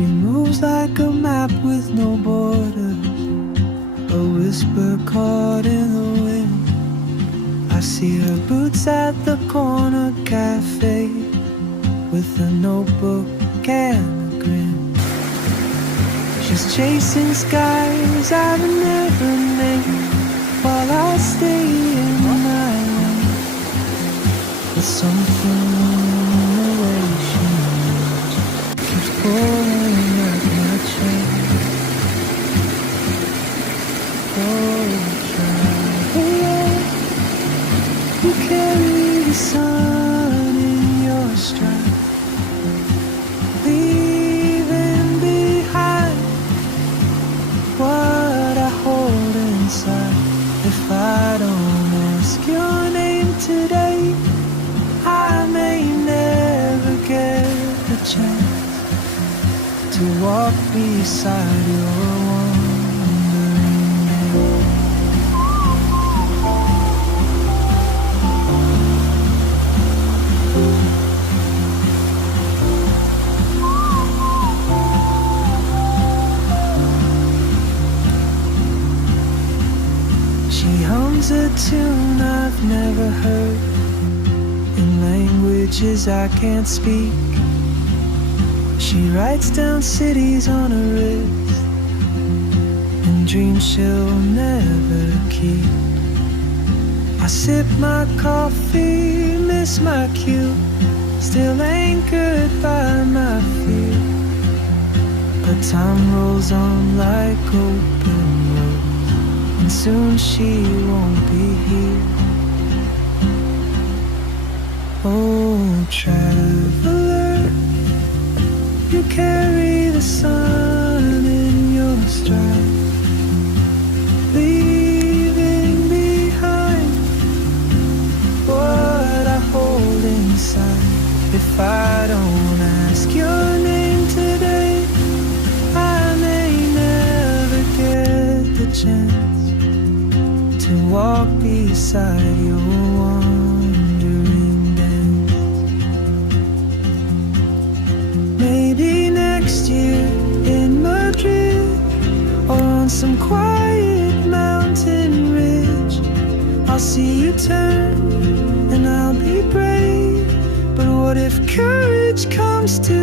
She moves like a map with no border, a whisper caught in the wind. I see her boots at the corner cafe with a notebook and a grin. She's chasing skies I've never named while I stay in my lane. But something in the way she moves keeps pulling at my chain. Oh, traveler, you carry the sun in your stride, leaving behind what I hold inside. If I don't ask your name today, I may never get the chance to walk beside your wandering hand. She hums a tune I've never heard in languages I can't speak. She writes down cities on her wrist and dreams she'll never keep. I sip my coffee, miss my cue, still anchored by my fear. But time rolls on like open roads, and soon she won't be here. Oh, traveler, you carry the sun in your stride, leaving behind what I hold inside. If I don't ask your name today, I may never get the chance to walk beside your wandering dance. Maybe next year in Madrid, or on some quiet mountain ridge, I'll see you turn and I'll be brave. But what if courage comes to